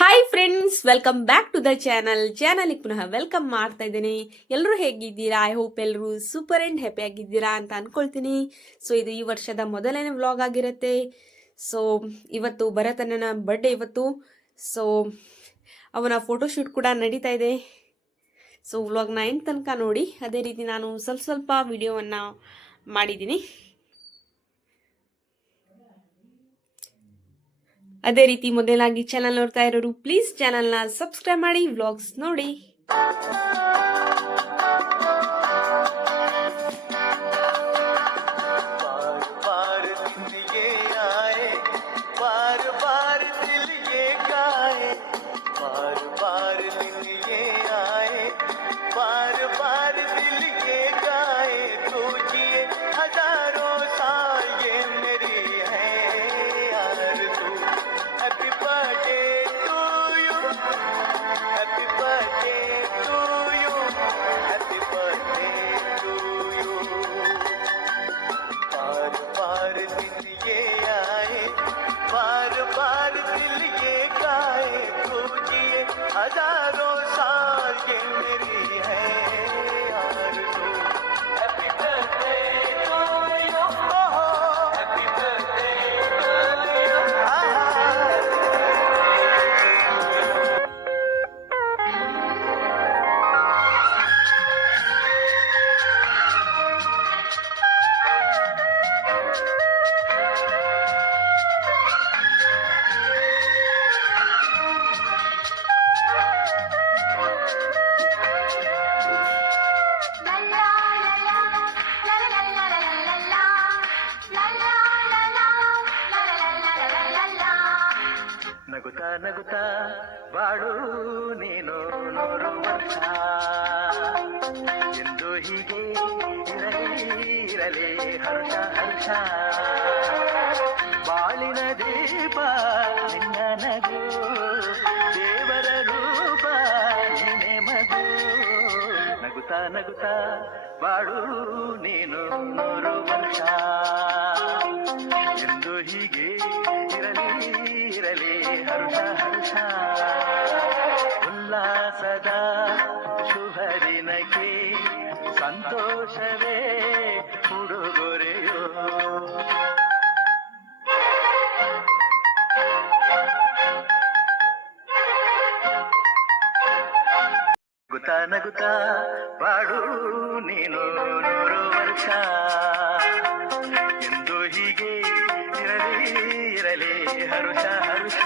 Hi friends, welcome back to the ಚಾನಲ್ಗೆ ಪುನಃ welcome ಮಾಡ್ತಾ ಇದ್ದೀನಿ. ಎಲ್ಲರೂ ಹೇಗಿದ್ದೀರಾ? ಐ ಹೋಪ್ ಎಲ್ಲರೂ ಸೂಪರ್ ಆ್ಯಂಡ್ ಹ್ಯಾಪಿ ಆಗಿದ್ದೀರಾ ಅಂತ ಅಂದ್ಕೊಳ್ತೀನಿ. ಸೊ ಇದು ಈ ವರ್ಷದ ಮೊದಲನೇ ವ್ಲಾಗ್ ಆಗಿರುತ್ತೆ. ಸೊ ಇವತ್ತು ಭರತಣ್ಣನ ಬರ್ಡೇ ಇವತ್ತು. ಸೊ ಅವನ ಫೋಟೋಶೂಟ್ ಕೂಡ ನಡೀತಾ ಇದೆ. ಸೊ ವ್ಲಾಗ್ನ ಎಂಡ್ ತನಕ ನೋಡಿ. ಅದೇ ರೀತಿ ನಾನು ಸ್ವಲ್ಪ ವಿಡಿಯೋವನ್ನು ಮಾಡಿದ್ದೀನಿ. ಅದೇ ರೀತಿ ಮೊದಲಾಗಿ ಚಾನಲ್ ನೋಡ್ತಾ ಇರೋರು ಪ್ಲೀಸ್ ಚಾನಲ್ನ ಸಬ್ಸ್ಕ್ರೈಬ್ ಮಾಡಿ, ವ್ಲಾಗ್ಸ್ ನೋಡಿ. हजारों साल ये मेरी है आरज़ू। Happy birthday to you, happy birthday to you. ನಗುತ್ತಾ ನಗುತ್ತಾ ಬಾಳು ನೀನು 100 ವರ್ಷ ಎಂದು ಹೀಗೆ ಇರಲಿ ಹರ್ಷ ಹರ್ಷ. ಬಾಳಿನ ದೀಪ ನಿನ್ನ ನಗು, ದೇವರ ರೂಪ ನಿನ್ನೆ ಮಗು. ನಗುತ್ತಾ ನಗುತ್ತಾ ಬಾಳು ನೀನು 100 ವರ್ಷ ಎಂದು ಹೀಗೆ ಇರಲಿ ಹರ್ಷ ಹರ್ಷ. ಉಲ್ಲಾಸದ ಶುಭ ದಿನಕ್ಕೆ ಸಂತೋಷವೇ ಉಡುಗೊರೆಯೋ. ನಗುತ್ತಾ ನಗುತ್ತಾ ಬಾಡು ನೀನು 100 ವರ್ಷ ಎಂದು ಹೀಗೆ ಇರಲಿ ಹರುಷ ಹರುಷ.